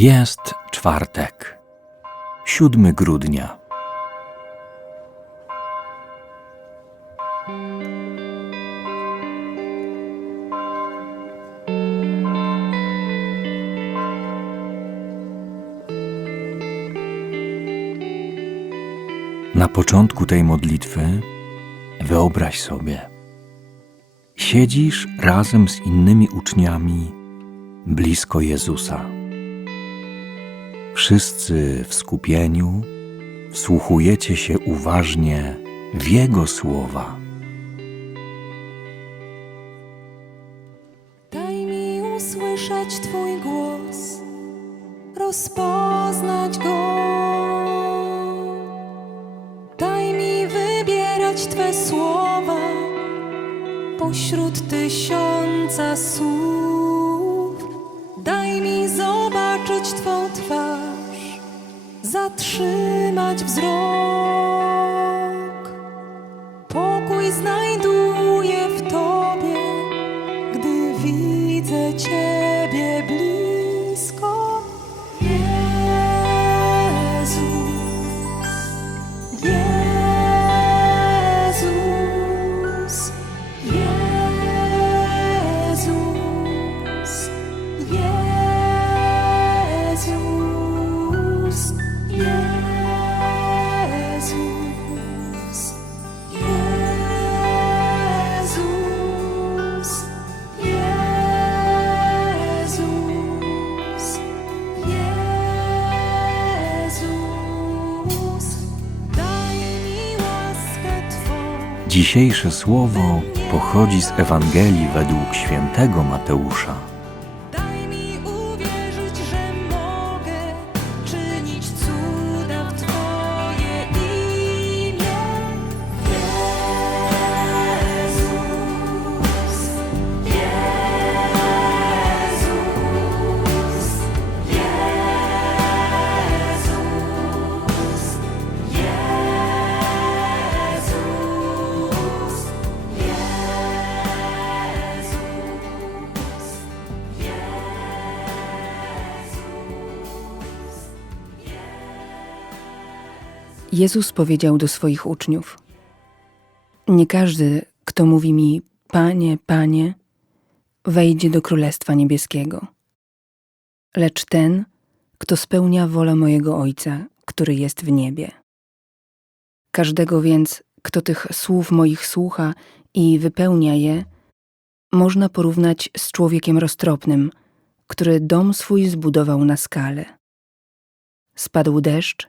Jest czwartek, 7 grudnia. Na początku tej modlitwy wyobraź sobie, siedzisz razem z innymi uczniami blisko Jezusa. Wszyscy w skupieniu wsłuchujecie się uważnie w Jego słowa. Daj mi usłyszeć Twój głos, rozpoznać go. Daj mi wybierać Twe słowa pośród tysiąca słów. Daj mi zobaczyć zatrzymać wzrok. Pokój znajduję w Tobie, gdy widzę Ciebie blisko. Dzisiejsze słowo pochodzi z Ewangelii według świętego Mateusza. Jezus powiedział do swoich uczniów: Nie każdy, kto mówi mi: Panie, Panie, wejdzie do Królestwa Niebieskiego, lecz ten, kto spełnia wolę mojego Ojca, który jest w niebie. Każdego więc, kto tych słów moich słucha i wypełnia je, można porównać z człowiekiem roztropnym, który dom swój zbudował na skale. Spadł deszcz,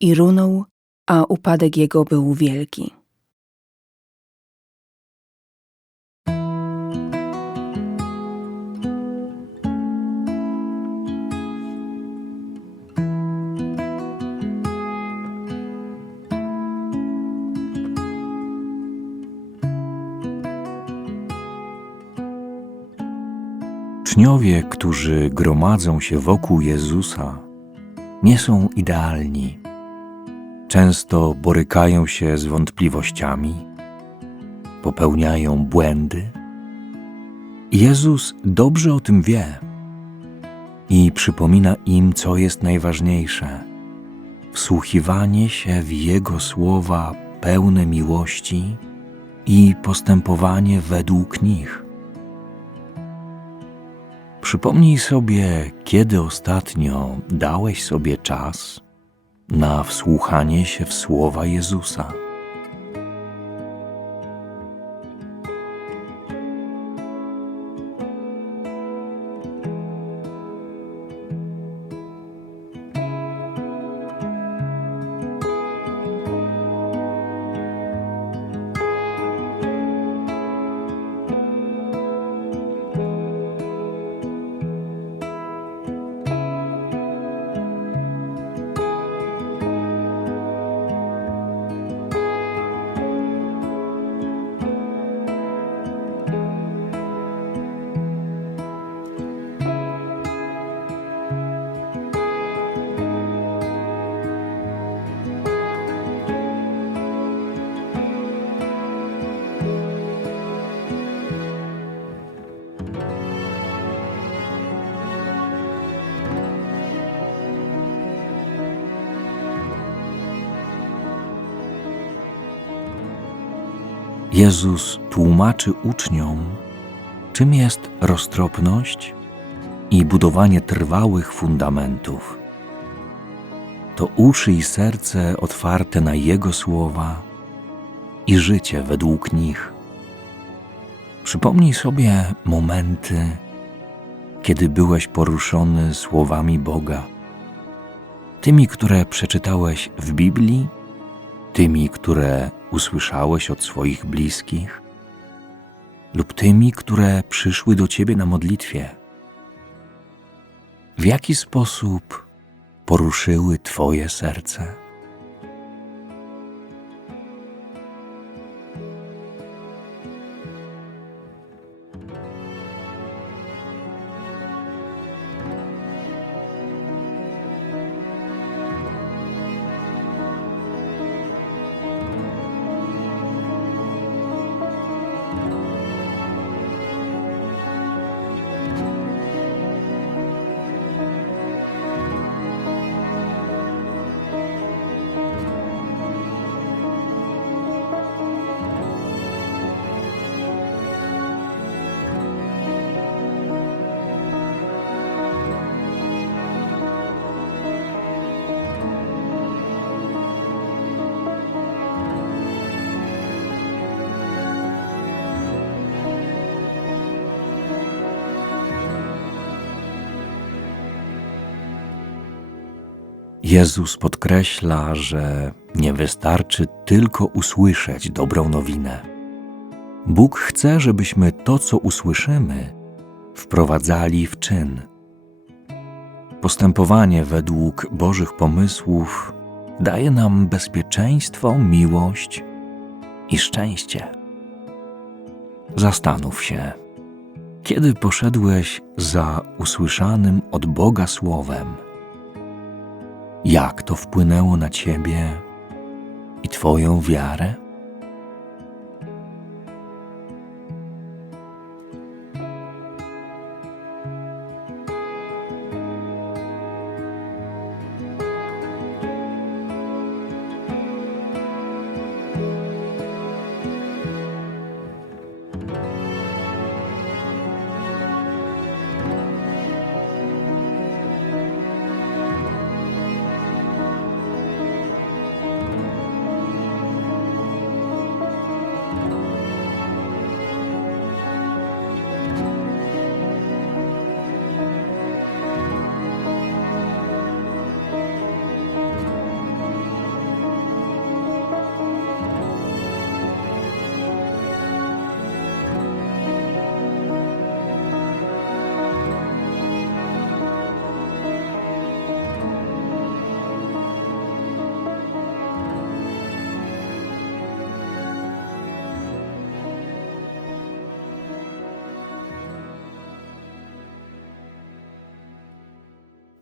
I runął, a upadek jego był wielki. Uczniowie, którzy gromadzą się wokół Jezusa, nie są idealni. Często borykają się z wątpliwościami, popełniają błędy. Jezus dobrze o tym wie i przypomina im, co jest najważniejsze wsłuchiwanie się w Jego słowa pełne miłości i postępowanie według nich. Przypomnij sobie, kiedy ostatnio dałeś sobie czas na wsłuchanie się w słowa Jezusa. Jezus tłumaczy uczniom, czym jest roztropność i budowanie trwałych fundamentów. To uszy i serce otwarte na Jego słowa i życie według nich. Przypomnij sobie momenty, kiedy byłeś poruszony słowami Boga, tymi, które przeczytałeś w Biblii, tymi, które usłyszałeś od swoich bliskich, lub tymi, które przyszły do ciebie na modlitwie. W jaki sposób poruszyły Twoje serce? Jezus podkreśla, że nie wystarczy tylko usłyszeć dobrą nowinę. Bóg chce, żebyśmy to, co usłyszymy, wprowadzali w czyn. Postępowanie według Bożych pomysłów daje nam bezpieczeństwo, miłość i szczęście. Zastanów się, kiedy poszedłeś za usłyszanym od Boga słowem – jak to wpłynęło na Ciebie i Twoją wiarę?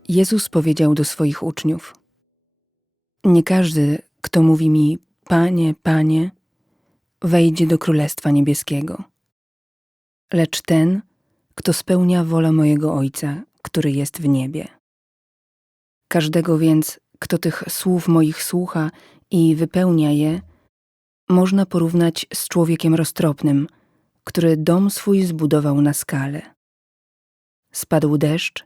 Jezus powiedział do swoich uczniów: Nie każdy, kto mówi mi: Panie, Panie, wejdzie do Królestwa Niebieskiego, lecz ten, kto spełnia wolę mojego Ojca, który jest w niebie. Każdego więc, kto tych słów moich słucha i wypełnia je, można porównać z człowiekiem roztropnym, który dom swój zbudował na skale. Spadł deszcz,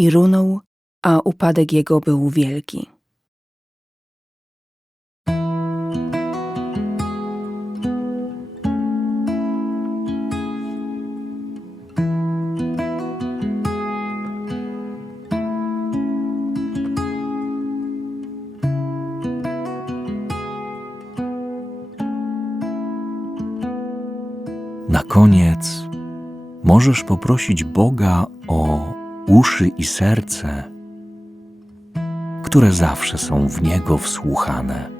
i runął, a upadek jego był wielki. Na koniec możesz poprosić Boga o uszy i serce, które zawsze są w Niego wsłuchane.